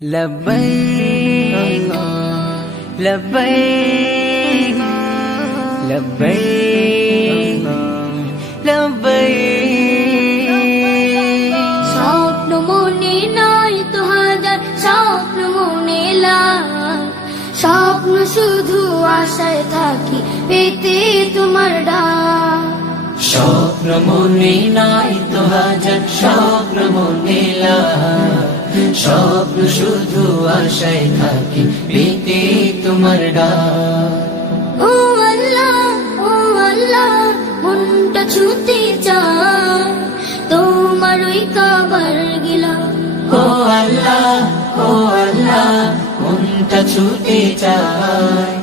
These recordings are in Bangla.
لبيك لبيك لبيك لبيك স্বপ্ন মনে নয় তো হাজার স্বপ্ন মনে লাল স্বপ্ন শুধু আশায় থাকি পেতে তোমার ডাক স্বপ্ন মনে নাই তো হাজার স্বপ্ন মনে লাই স্বপ্ন শুধু আশায় থাকি পেতে তোমার ডাক। ও আল্লাহ ও আল্লাহ মনটা ছুতে চায়। তোমার ওই কাবার গিলা। ও আল্লাহ ও আল্লাহ মনটা ছুটে চায়।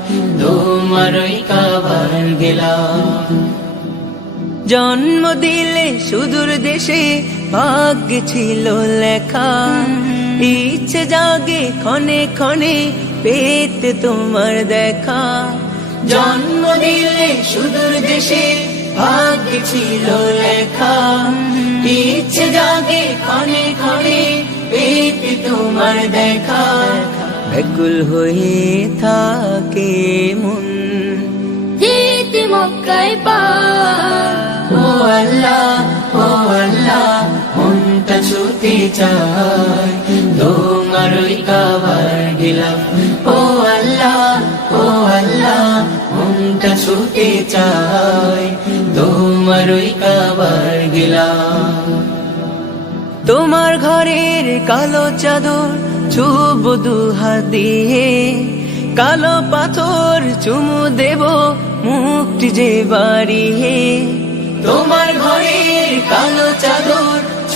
তোমার ওই কাবার গেলাম জন্ম দিলে সুদূর দেশে ভাগ্য ছিল লেখা। ইচ্ছে জাগে ক্ষণে ক্ষণে পেতে তোমার দেখা। জন্ম দিলে সুদূর দেশে ভাগ্য ছিল লেখা। ইচ্ছে জাগে ক্ষণে ক্ষণে পেতে তোমার দেখা। ব্যাকুল হয়ে থাকে মন। মক্কায় পা চায় তোমার ওই কাবার গেলাম ও আল্লাহ ও আল্লাহ, মনটা ছুতে চায় তোমার ওই কাবার গেলাম তোমার ঘরের কালো চাদর ছুব দুহাত। দিয়ে কালো পাথর চুমু দেব মুক্তি যে বাড়িয়ে। তোমার ঘরের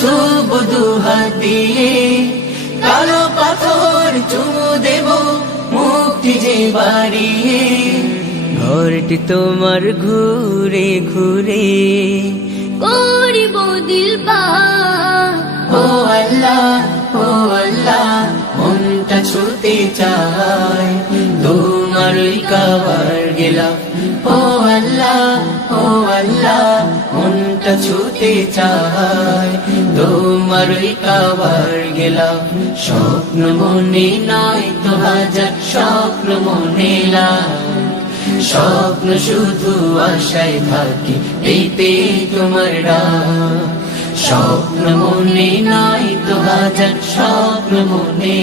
ছুব দুহাত দিয়ে কালো পাথর চুমু দেব মুক্তি যে বাড়িয়ে। ঘরটি তোমার ঘুরে ঘুরে। করিব দিল পা। ও আল্লাহ ও আল্লাহ মনটা ছুতে চায় তোমার ওই কাবার গেলাম। ও আল্লাহ মনটা ছুতে চায় তোমার কাবার গেলাম। স্বপ্ন মনে নয় তো হাজার স্বপ্ন মনে স্বপ্ন শুধু আশায় থাকি পেতে তোমার স্বপ্ন মনে নয় তো হাজার স্বপ্ন মনে